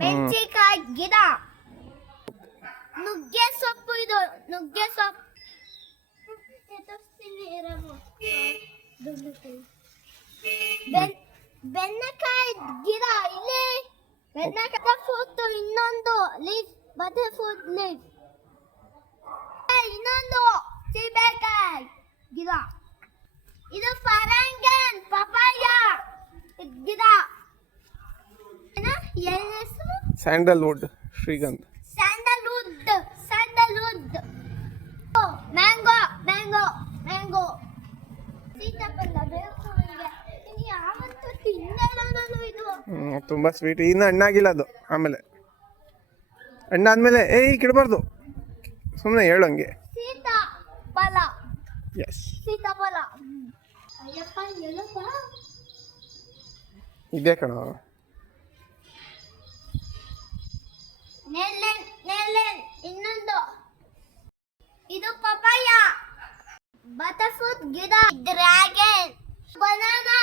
ಮೆಣಸಿನಕಾಯಿ ಗಿಡ, ನುಗ್ಗೆ ಸೊಪ್ಪು, ಇದು ನುಗ್ಗೆ ಸೊಪ್ಪು. ಬೆಂಡೆಕಾಯಿ ಗಿಡ ಇಲ್ಲಿ, ಬೆಂಡೆಕಾಯಿ ಫುಡ್, ಇನ್ನೊಂದು ಲೀಫ್, ಬಟರ್ ಫುಡ್ ಲೀಫ್, ಇನ್ನೊಂದು ಸೀಬೆಕಾಯಿ ಗಿಡ, ಇದು ಫರಂಗನ್ ಪಪಾಯ ಗಿಡ. ಸ್ಯಾಂಡಲ್ವುಡ್ ಶ್ರೀಗಂಧ್. Sandalwood mango mango mango. ಸೀತಾಫಲ ಬೇಕು ನನಗೆ, ಇನ್ನು ಯಾವತ್ತೂ ತಿಂದಿಲ್ಲ ನಾನು ಇದು. ತುಂಬಾ ಸ್ವೀಟ್. ಇನ್ನು ಹಣ್ಣಾಗಿಲ್ಲ ಅದು. ಆಮೇಲೆ ಹಣ್ಣಾದ್ಮೇಲೆ ಕಿಡಬಾರ್ದು, ಸುಮ್ಮನೆ ಹೇಳಂಗೆ. ಸೀತಾಫಲ. ಎಸ್, ಸೀತಾಫಲ. ಅಯ್ಯಪ್ಪ ಹೇಳಪ್ಪ. ಇದೇ ಕಣ. ನೆಲ್ಲನ್ ಇನ್ನೊಂದು, ಇದು ಪಪಾಯ, ಬಟರ್ಫ್ರೂಟ್ ಗಿಡ, ಡ್ರ್ಯಾಗನ್, ಬನಾನಾ